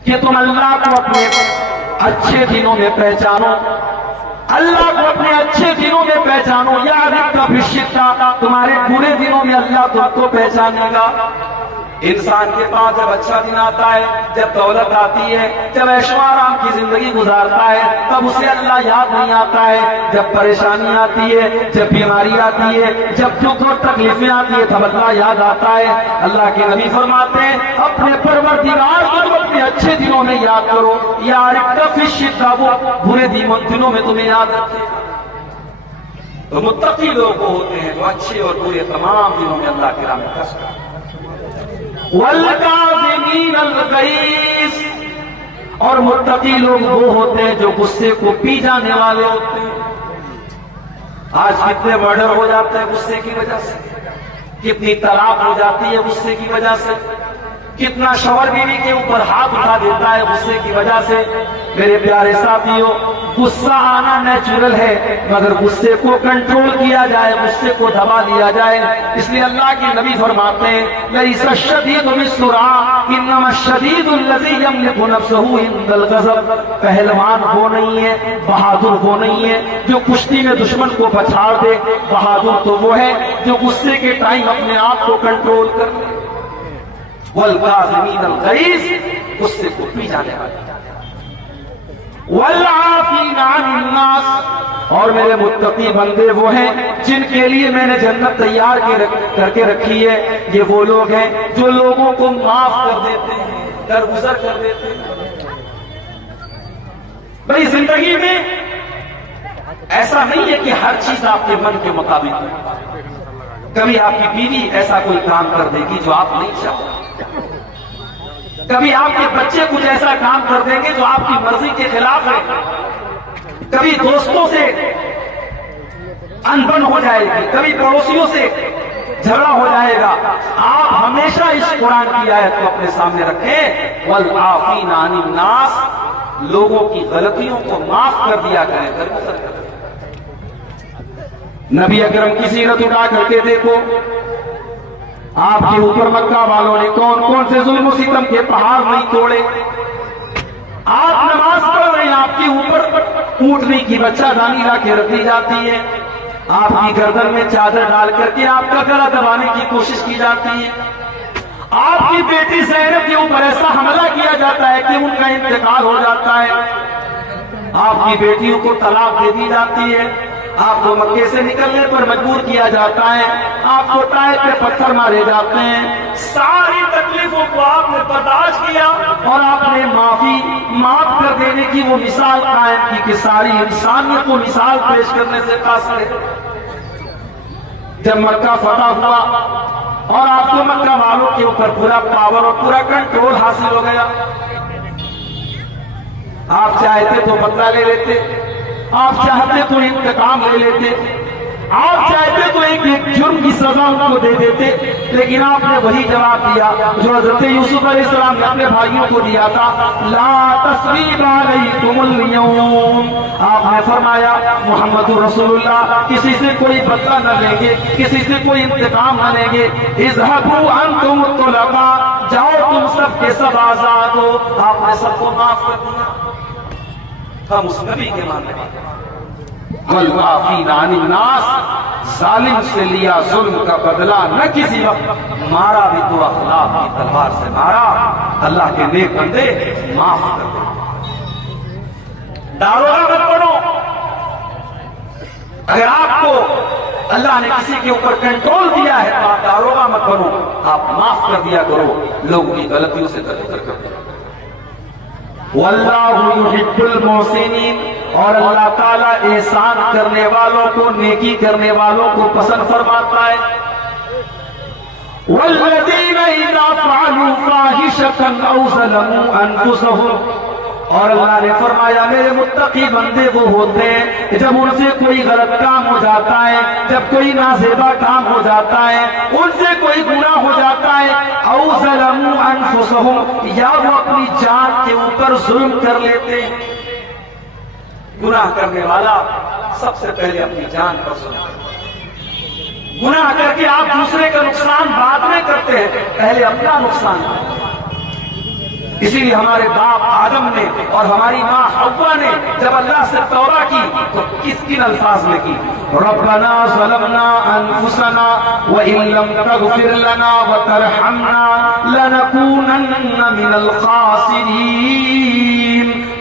कि तुम अल्लाह को अपने अच्छे दिनों में पहचानो, अल्लाह को अपने अच्छे दिनों में पहचानो। याद कभी शिद्दा, तुम्हारे बुरे दिनों में अल्लाह तुमको पहचानेगा। इंसान के पास जब अच्छा दिन आता है, जब दौलत आती है, जब ऐशो आराम की जिंदगी गुजारता है, तब उसे अल्लाह याद नहीं आता है। जब परेशानी आती है, जब बीमारी आती है, जब दुख और तकलीफें आती है, तब अल्लाह याद आता है। अल्लाह के नबी फरमाते हैं अपने परवरदिगार को अपने अच्छे दिनों में याद करो। यार कफी शिद्दा, वो बुरे दिनों में तुम्हें याद रखेगा। तो मुत्तकी लोग वो होते हैं जो अच्छे और बुरे तमाम दिनों में अल्लाह के राह में खर्च करते हैं। वल्काज़िमीन अल-गैज़, और मुत्तकी लोग वो होते हैं जो गुस्से को पी जाने वाले होते हैं। आज कितने मर्डर हो जाते हैं गुस्से की वजह से, कितनी तलाक हो जाती है गुस्से की वजह से, कितना शौहर बीवी के ऊपर हाथ उठा देता है गुस्से की वजह से। मेरे प्यारे साथियों, गुस्सा आना नेचुरल है, मगर गुस्से को कंट्रोल किया जाए, गुस्से को दबा लिया जाए। इसलिए अल्लाह के नबी फरमाते हैं लैसा शदीदु बिस्सुरा इन्नमा शदीदुल लज़ी यमलिकु नफ्सहु इंदल गज़ब। पहलवान वो नहीं है, बहादुर वो नहीं है जो कुश्ती में दुश्मन को पछाड़ दे। बहादुर तो वो है जो गुस्से के टाइम अपने आप को कंट्रोल कर ले। वल्काज़िमीन अल-गैज़, गुस्से को पी जाने वाले। वल्आफ़ीना अनिन्नास, और मेरे मुत्तकी बंदे वो हैं जिनके लिए मैंने जन्नत तैयार करके रखी है। ये वो लोग हैं जो लोगों को माफ कर देते हैं, दरगुजर कर देते हैं। भाई जिंदगी में ऐसा नहीं है कि हर चीज आपके मन के मुताबिक हो। कभी आपकी बीवी ऐसा कोई काम कर देगी जो आप नहीं चाहते, कभी आपके बच्चे कुछ ऐसा काम कर देंगे जो आपकी मर्जी के खिलाफ है, कभी दोस्तों से अनबन हो जाएगी, कभी पड़ोसियों से झगड़ा हो जाएगा। आप हमेशा इस कुरान की आयत को अपने सामने रखें, वल्आफ़ीना अनिन्नास, लोगों की गलतियों को माफ कर दिया करें, दरगुजर कर दिया। नबी अकरम की सीरत उठा करके देखो, आपके ऊपर मक्का वालों ने कौन कौन से जुल्म सितम के पहाड़ नहीं तोड़े। आप नमाज पढ़ रहे हैं, आपके ऊपर ऊंटनी की बच्चादानी ला के रखी जाती है, आपकी गर्दन में चादर डाल करके आपका गला दबाने की कोशिश की जाती है, आपकी बेटी ज़ैनब के ऊपर ऐसा हमला किया जाता है कि उनका इंतकाल हो जाता है, आपकी बेटियों को तलाक दे दी जाती है, आपको मक्के से निकलने पर मजबूर किया जाता है, आपको टायर पे पत्थर मारे जाते हैं। सारी तकलीफों को आपने बर्दाश्त किया और आपने माफ कर देने की वो मिसाल कायम की कि सारी इंसानियत को मिसाल पेश करने से कासिर है। जब मक्का फतह हुआ और आपको मक्का वालों के ऊपर पूरा पावर और पूरा कंट्रोल हासिल हो गया, आप चाहते तो बदला ले लेते, आप चाहते तो इंतकाम ले लेते, आप चाहते तो एक जुर्म की सजा उनको दे देते, लेकिन आपने वही जवाब दिया जो हजरत यूसुफ अलैहिस्सलाम ने अपने भाइयों को दिया था, ला तस्रीबा अलैकुमुल यौम। आपने फरमाया मुहम्मदुर रसूलुल्लाह, किसी से कोई बदला न लेंगे, किसी से कोई इंतकाम न लेंगे। इज़हबू अंतुम तुलका, जाओ तुम सब के सब आजाद हो। आपने सबको माफ कर दिया। हम उस नबी के मानने वाले। वल्आफ़ीना अनिन्नास, जालिम से लिया जुल्म का बदला न किसी वक्त, मारा भी तो अखलाक की तलवार से मारा। अल्लाह के नेक बंदे माफ कर दो, दारोगा मत बनो। अगर आपको अल्लाह ने किसी के ऊपर कंट्रोल दिया है तो आप दारोगा मत बनो, आप माफ कर दिया करो, लोगों की गलतियों से दरगुजर कर दो। वल्लाहु युहिब्बुल मुहसिनीन, और अल्लाह ताला एहसान करने वालों को, नेकी करने वालों को पसंद फरमाता है। वल्लज़ीना इज़ा फ़अलू फ़ाहिशतन औ ज़लमू अनफुसहुम, और अल्लाह ने फरमाया मेरे मुत्तकी बंदे वो होते हैं जब उनसे कोई गलत काम हो जाता है, जब कोई नाज़ेबा काम हो जाता है, उनसे कोई गुनाह हो जाता है, औ ज़लमू अनफुसहुम, या वो अपनी जान के ऊपर जुल्म कर लेते हैं। गुनाह करने वाला सबसे पहले अपनी जान पर जुल्म करता है। गुनाह करके आप दूसरे का नुकसान बाद में करते हैं, पहले अपना नुकसान करते हैं। इसीलिए हमारे बाप आदम ने और हमारी माँ हव्वा ने जब अल्लाह से तौबा की तो किन अल्फाज में की? रब्बना ज़लमना अनफुसना व इन लम तग़फिर लना व तरहमना लनकूनन्ना मिनल खासिरीन।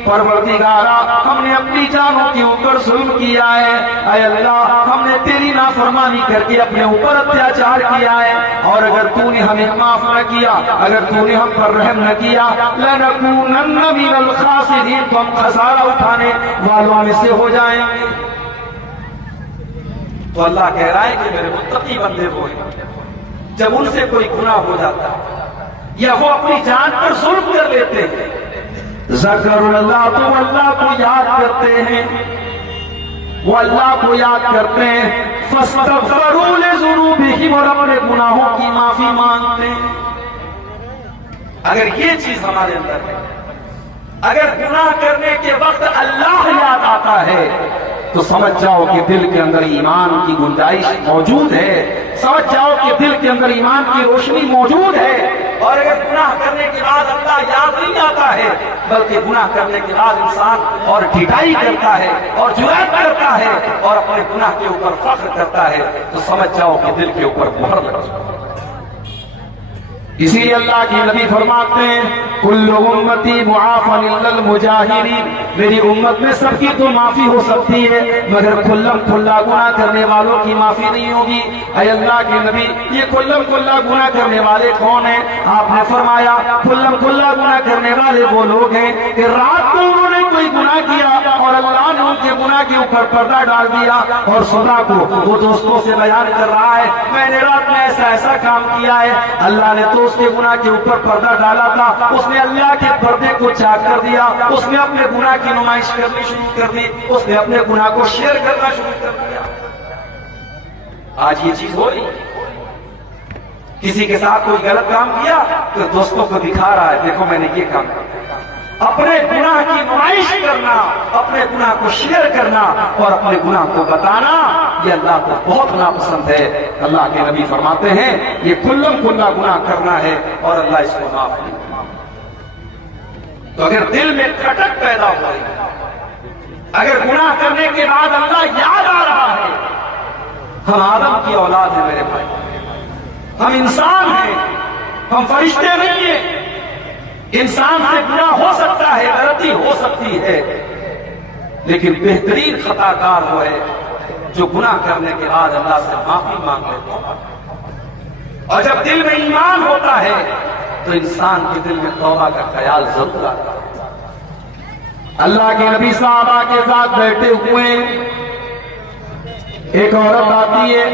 परवरदिगारा, हमने अपनी जानों के ऊपर जुल्म किया है। ऐ अल्लाह, हमने तेरी नाफरमानी करके अपने ऊपर अत्याचार किया है, और अगर तूने हमें माफ न किया, अगर तूने हम पर रहम न किया, लनकूनन्ना मिनल खासिरीन, तो हम खसारा उठाने वालों में से हो जाएंगे। तो अल्लाह कह रहा है कि मेरे मुत्तकी बंदे वो हैं जब उनसे कोई गुनाह हो जाता है या वो अपनी जान पर जुल्म कर लेते हैं, ज़करुल्लाह, तो अल्लाह को याद करते हैं, वो अल्लाह को याद करते हैं, फस्तग़फ़रू लिज़ुनूबिहिम, और अपने गुनाहों की माफी मांगते हैं। अगर ये चीज हमारे अंदर है, अगर गुनाह करने के वक्त अल्लाह याद आता है, तो समझ जाओ कि दिल के अंदर ईमान की गुंजाइश मौजूद है, समझ जाओ कि दिल के अंदर ईमान की रोशनी मौजूद है। और अगर गुनाह करने के बाद अल्लाह याद नहीं आता है, बल्कि गुनाह करने के बाद इंसान और ढिठाई करता है और जुर्रत करता है और अपने गुनाह के ऊपर फख्र करता है, तो समझ जाओ कि दिल के ऊपर मोहर लग जाए। इसीलिए अल्लाह के नबी फरमाते हैं, कुल्लु उम्मती मुआफ़न इल्लल मुजाहिरीन, मेरी उम्मत में सबकी तो माफी हो सकती है, मगर खुल्लम खुल्ला गुनाह करने वालों की माफी नहीं होगी। ऐ अल्लाह के नबी, ये खुल्लम खुल्ला गुनाह करने वाले कौन है? आपने फरमाया, खुल्लम खुल्ला गुनाह करने वाले वो लोग हैं कि रात को उन्होंने कोई गुनाह किया और अल्लाह ने उनके गुनाह के ऊपर पर्दा डाल दिया, और सुबह को वो दोस्तों से बयान कर रहा है, मैंने रात में ऐसा ऐसा काम किया है, अल्लाह ने तो उसके गुनाह के ऊपर पर्दा डाला था, उसने अल्लाह के पर्दे को चाक कर दिया, उसने अपने गुनाह की नुमाइश करनी शुरू कर दी, उसने अपने गुनाह को शेयर करना शुरू कर दिया। आज ये चीज हो रही, किसी के साथ कोई गलत काम किया तो दोस्तों को दिखा रहा है, देखो मैंने ये काम किया। अपने गुनाह की नुमाइश करना, अपने गुनाह को शेयर करना और अपने गुनाह को बताना, ये अल्लाह को बहुत नापसंद है। अल्लाह के नबी फरमाते हैं, ये खुल्लम खुल्ला गुनाह करना है और अल्लाह इसको माफ नहीं। तो अगर दिल में खटक पैदा हो रही, अगर गुनाह करने के बाद अल्लाह याद आ रहा है, हम आदम की औलाद है मेरे भाई, हम इंसान हैं, हम फरिश्ते नहीं हैं। इंसान से गुनाह हो सकता है, गलती हो सकती है, लेकिन बेहतरीन खताकार वो है जो गुनाह करने के बाद अल्लाह से माफी मांग लेता है। और जब दिल में ईमान होता है तो इंसान के दिल में तौबा का ख्याल जरूर आता है। अल्लाह के नबी साहबा के साथ बैठे हुए एक औरत आती है,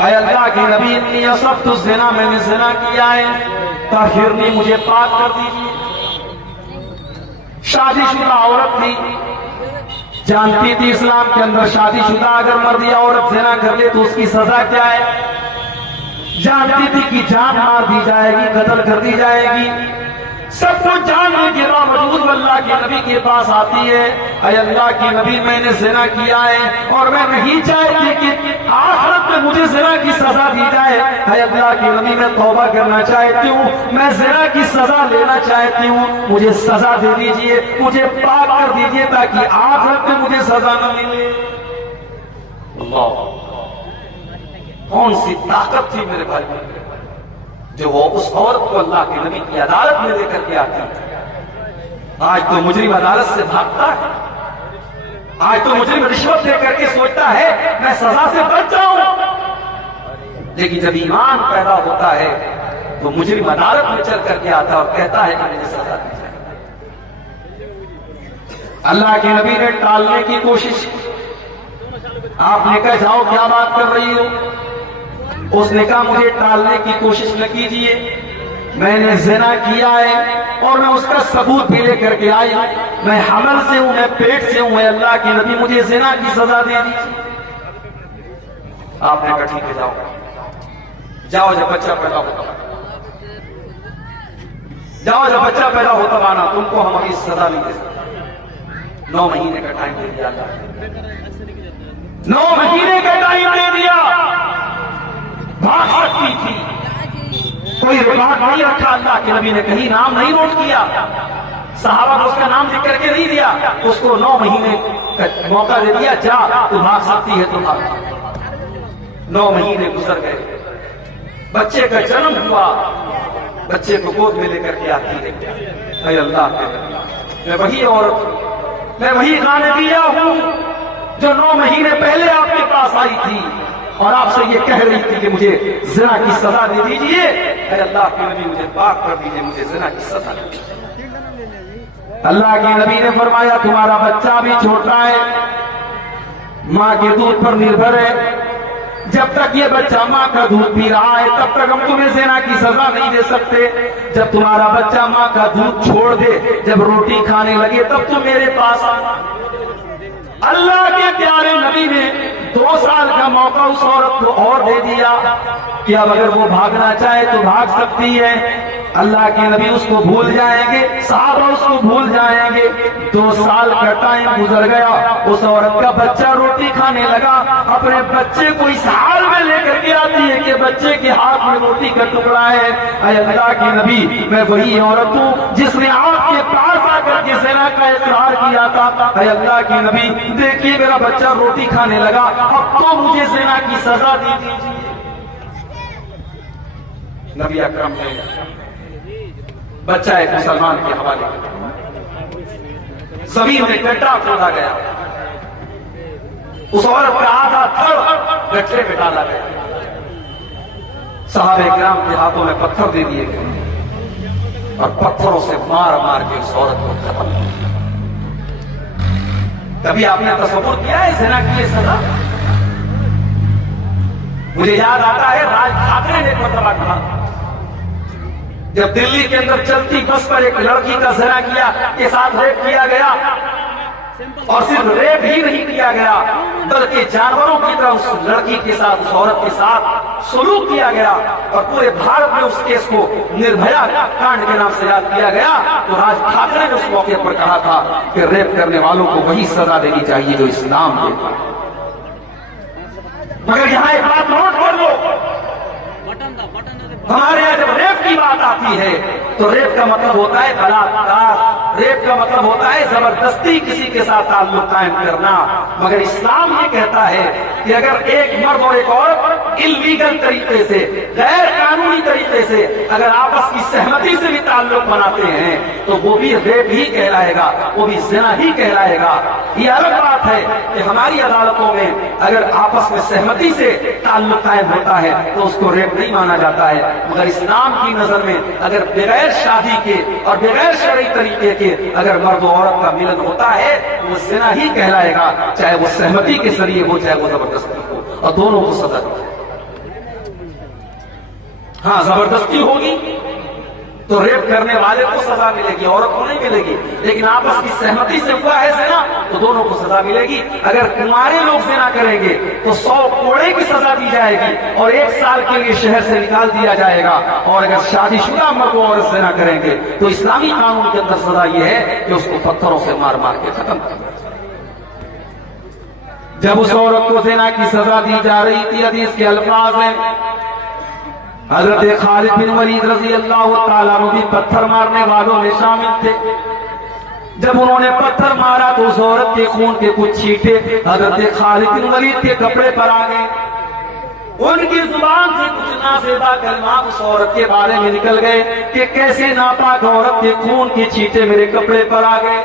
ऐ अल्लाह के नबी, इतनी असब तो ज़िना, मैंने ज़िना किया है, ताहिर ने मुझे पाक कर दीजिए। शादीशुदा औरत थी, जानती थी इस्लाम के अंदर शादीशुदा अगर मर्द या औरत ज़िना कर ले तो उसकी सजा क्या है, जानती थी कि जान मार दी जाएगी, कत्ल कर दी जाएगी। सब कुछ जानने के बावजूद अल्लाह के नबी के पास आती है, ऐ अल्लाह के नबी, मैंने ज़िना किया है और मैं नहीं चाहती कि आखिरत में मुझे ज़िना की सजा दी जाए। ऐ अल्लाह के नबी, मैं तौबा करना चाहती हूँ, मैं ज़िना की सजा लेना चाहती हूँ, मुझे सजा दे दीजिए, मुझे पाक कर दीजिए ताकि आखिरत में मुझे सजा न मिले। अल्लाह, कौन सी ताकत थी मेरे भाई जो वो उस औरत को अल्लाह के नबी की अदालत में लेकर के आती। आज तो मुजरिम अदालत से भागता है, आज तो मुजरिम रिश्वत देकर के सोचता है मैं सजा से बच जाऊं, लेकिन जब ईमान पैदा होता है तो मुजरिम अदालत में चल करके आता और कहता है कि मुझे सजा दी जाए। अल्लाह के नबी ने टालने की कोशिश, आपने कहा जाओ क्या बात कर रही हो, उसने कहा मुझे टालने की कोशिश न कीजिए, मैंने ज़िना किया है और मैं उसका सबूत भी लेकर के आई, मैं हमल से हूं, मैं पेट से हूं, अल्लाह के नबी मुझे ज़िना की सजा दे दीजिए। आपने कहा ठीक है जाओ, जाओ जब बच्चा पैदा होता, जाओ जब बच्चा पैदा होता माना, तुमको हम अभी सजा नहीं दे सकते। 9 महीने का टाइम दे दिया, 9 महीने का टाइम दे दिया। भाग सकती थी, कोई रिकॉर्ड नहीं रखा, अल्लाह के नबी ने कहीं नाम नहीं नोट किया, सहाबा को उसका नाम जिक्र करके नहीं दिया, उसको 9 महीने का मौका दे दिया, जा तू भाग सकती है तो भाग। 9 महीने गुजर गए, बच्चे का जन्म हुआ, बच्चे को गोद में लेकर के आती है, अल्लाह के मैं वही औरत, मैं वही खानबिया हूं जो 9 महीने पहले आपके पास आई थी और आपसे ये कह रही थी कि मुझे जिना की सजा दे दीजिए। अल्लाह के नबी मुझे पाक कर दीजिए, मुझे जिना की सजा दे दीजिए। अल्लाह के नबी ने फरमाया तुम्हारा बच्चा भी छोटा है, मां के दूध पर निर्भर है, जब तक ये बच्चा मां का दूध पी रहा है तब तक हम तुम्हें जिना की सजा नहीं दे सकते। जब तुम्हारा बच्चा मां का दूध छोड़ दे, जब रोटी खाने लगे तब तुम मेरे पास आना। अल्लाह के प्यारे नबी ने 2 साल का मौका उस औरत को और दे दिया कि अब अगर वो भागना चाहे तो भाग सकती है। अल्लाह के नबी उसको भूल जाएंगे, साहबा उसको भूल जाएंगे। 2 साल का टाइम गुजर गया, उस औरत का बच्चा रोटी खाने लगा, अपने बच्चे को इस हाल में लेकर के आती है कि बच्चे के हाथ में रोटी का टुकड़ा है। अल्लाह के नबी मैं वही औरत हूँ जिसने आपके पास आकर के ज़िना का इकरार किया था। अल्लाह के नबी देखिए मेरा बच्चा रोटी खाने लगा, अब तो मुझे ज़िना की सजा दी दीजिए। नबी अकरम ने बच्चा एक मुसलमान के हवाले जमीन में गड्ढा खोदा गया, उस औरत का आधा थड़ गड्ढे में डाला गया, सहाबे किराम के हाथों में पत्थर दे दिए गए और पत्थरों से मार मार के उस औरत को खत्म किया। कभी आपने तसव्वुर किया है ज़िना की ये सजा? मुझे याद आता है राज ठाकरे ने एक मरतबा कहा, जब दिल्ली के अंदर चलती बस पर एक लड़की का ज़िना किया के साथ रेप किया गया, और सिर्फ रेप ही नहीं किया गया बल्कि जानवरों की तरह उस लड़की के साथ, उस औरत के साथ सलूक किया गया, और पूरे भारत में उस केस को निर्भया कांड के नाम से याद किया गया। तो राज ठाकरे ने उस मौके पर कहा था कि रेप करने वालों को वही सजा देनी चाहिए जो इस्लाम देता है। मगर यहां एक बात नोट कर लो, हमारे यहां जब रेप की बात आती है तो रेप का मतलब होता है बलात्कार, रेप का मतलब होता है जबरदस्ती किसी के साथ ताल्लुक कायम करना। मगर इस्लाम ये कहता है कि अगर एक मर्द और एक औरत इलीगल तरीके से, गैर कानूनी तरीके से अगर आपस की सहमति से भी ताल्लुक बनाते हैं तो वो भी रेप ही कहलाएगा, वो भी ज़िना ही कहलाएगा। ये अलग बात है कि हमारी अदालतों में अगर आपस में सहमति से ताल्लुक कायम होता है तो उसको रेप नहीं माना जाता है। मगर इस्लाम की नजर में अगर बगैर शादी के और बगैर शरई तरीके के अगर मर्द और औरत का मिलन होता है तो वो ज़िना ही कहलाएगा, चाहे वो सहमति के जरिए हो चाहे वो जबरदस्ती हो, और दोनों को सजा दी। हाँ, जबरदस्ती होगी तो रेप करने वाले को सजा मिलेगी, औरत को नहीं मिलेगी, लेकिन आपस की सहमति से हुआ है ज़िना तो दोनों को सजा मिलेगी। अगर कुंवारे लोग ज़िना करेंगे तो 100 कोड़े की सजा दी जाएगी और 1 साल के लिए शहर से निकाल दिया जाएगा, और अगर शादीशुदा मर्द और औरत ज़िना करेंगे तो इस्लामी कानून के अंदर सजा यह है कि उसको पत्थरों से मार मार के खत्म करना। जब उस औरत को ज़िना की सजा दी जा रही थी, हदीस के अल्फाज हैं, हजरत खालिद बिन वलीद रजी अल्लाह ताला अन्हु भी पत्थर मारने वालों में शामिल थे। जब उन्होंने पत्थर मारा तो उस औरत के खून के कुछ छींटे हजरत खालिद बिन वलीद के कपड़े पर आ गए। उनकी जुबान से कुछ नासेबा कलमात उस औरत के बारे में निकल गए कि कैसे नापाक औरत के खून के छींटे मेरे कपड़े पर आ गए।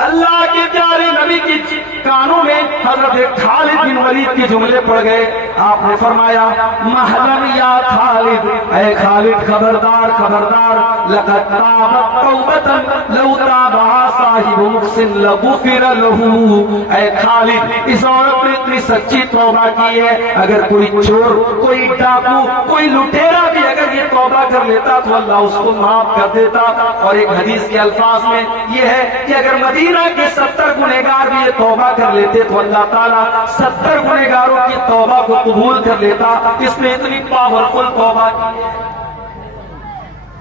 अल्लाह के प्यारे नबी की कानों में हजरत खालिद बिन वलीद के जुमले पड़ गए। आपने फरमाया, महलन या खालिद, ऐ खालिद खबरदार खबरदार, लक़द ताबत तौबतन लौ ताबहा साहिबु मुहसिन लगुफिर लहू। ऐ खालिद, इस औरत ने इतनी सच्ची तौबा की है, अगर कोई चोर, कोई डाकू, कोई लुटेरा भी अगर ये तौबा कर लेता तो अल्लाह उसको माफ कर देता। और एक हदीस के अल्फाज में यह है कि अगर मदीना के 70 गुनहगार भी ये तौबा कर लेते तो अल्लाह ताला 70 गुनहगारों की तौबा को कबूल कर लेता। इसमें इतनी पावरफुल तौबा की है।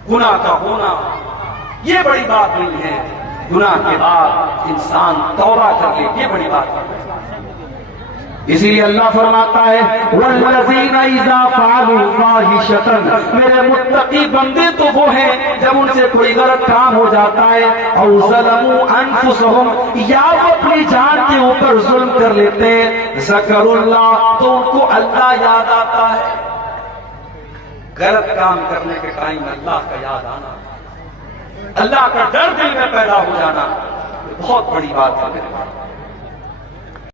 गुनाह का होना ये बड़ी बात नहीं है, गुनाह के बाद इंसान तौबा कर ले ये बड़ी बात है। इसीलिए अल्लाह फरमाता है वल्लज़ीना इज़ा फ़अलू फ़ाहिशतन, मेरे मुत्तकी बंदे तो वो हैं जब उनसे कोई गलत काम हो जाता है औ ज़लमू अनफुसहुम, या वो अपनी जान के ऊपर जुल्म कर लेते हैं, ज़करुल्लाह, तो उनको अल्लाह याद आता है। गलत काम करने के टाइम अल्लाह का याद आना, अल्लाह का डर दिल में पैदा हो जाना, बहुत बड़ी बात है मेरे भाई।